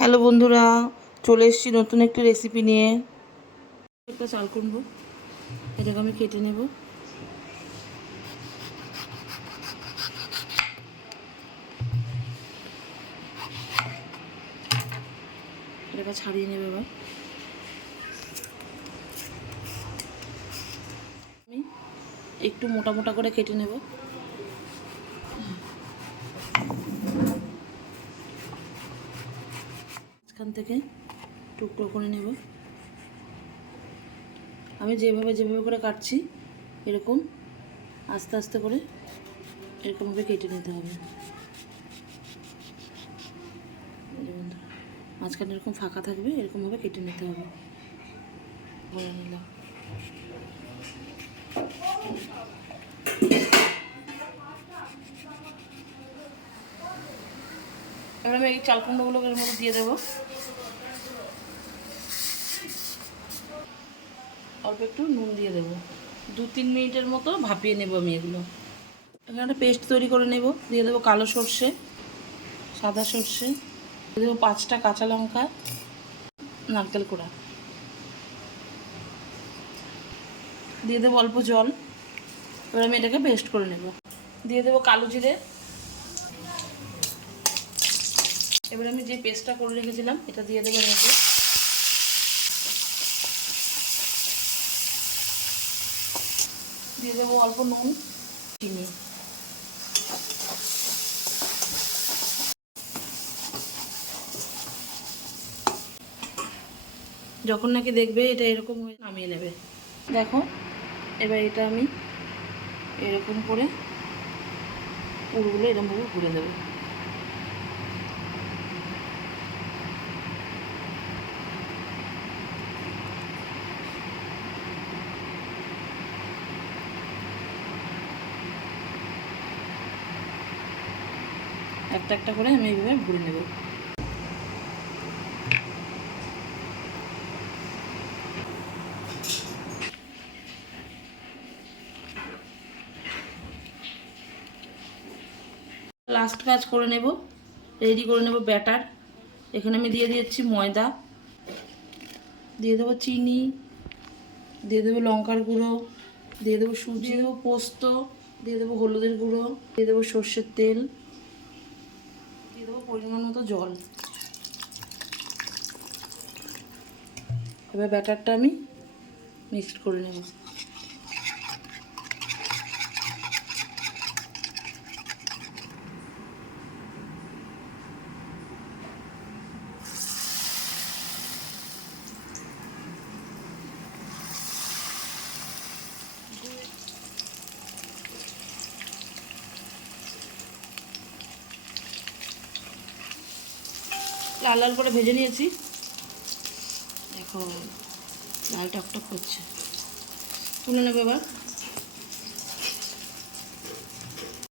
Hello বন্ধুরা, চলে এসেছি নতুন একটি রেসিপি নিয়ে। একটা চাল কুমড়ো, এটাকে আমি কেটে নেব। এটাকে ছাড়িয়ে নেবে। এবার আমি একটু মোটা মোটা করে কেটে নেব। মাঝখান থেকে টুকরো করে নেব। আমি যেভাবে করে কাটছি এরকম আস্তে আস্তে করে এরকমভাবে কেটে নিতে হবে। মাঝখানে এরকম ফাঁকা থাকবে, এরকমভাবে কেটে নিতে হবে। বলে নিলাম। এবার আমি এই চাল কুমড়োগুলো এর মধ্যে দিয়ে দেবো। অল্প একটু নুন দিয়ে দেবো। 2-3 মিনিটের মতো ভাপিয়ে নেব আমি এগুলো। এখানে একটা পেস্ট তৈরি করে নেব। দিয়ে দেবো কালো সর্ষে, সাদা সর্ষে, দিয়ে দেবো 5টা কাঁচা লঙ্কা, নারকেল কোড়া, দিয়ে দেবো অল্প জল। এবার আমি এটাকে পেস্ট করে নেব। দিয়ে দেবো কালো জিরে। এবার আমি যে পেস্টটা করে রেখেছিলাম এটা দিয়ে দেবো মধ্যে। দিয়ে দেবো অল্প নুন, চিনি। যখন নাকি দেখবে এটা এরকম হয়ে নামিয়ে নেবে। দেখো, এবার এটা আমি এরকম করে পুরোগুলো এরকমভাবে ঘুরে দেবো। একটা একটা করে আমি এইভাবে ঘুরে নেব। লাস্ট কাজ করে নেব, রেডি করে নেব ব্যাটার। এখানে আমি দিয়ে দিচ্ছি ময়দা, দিয়ে দেবো চিনি, দিয়ে দেবো লঙ্কার গুঁড়ো, দিয়ে দেবো সুজি, দেবো পোস্ত, দিয়ে দেবো হলুদের গুঁড়ো, দিয়ে দেবো সর্ষের তেল, দিয়ে দেবো পরিমাণ মতো জল। এবার ব্যাটারটা আমি মিক্সড করে নেব। লাল লাল করে ভেজে নিয়েছি, দেখো লাল টকটক করছে। তুলে নেবো এবার।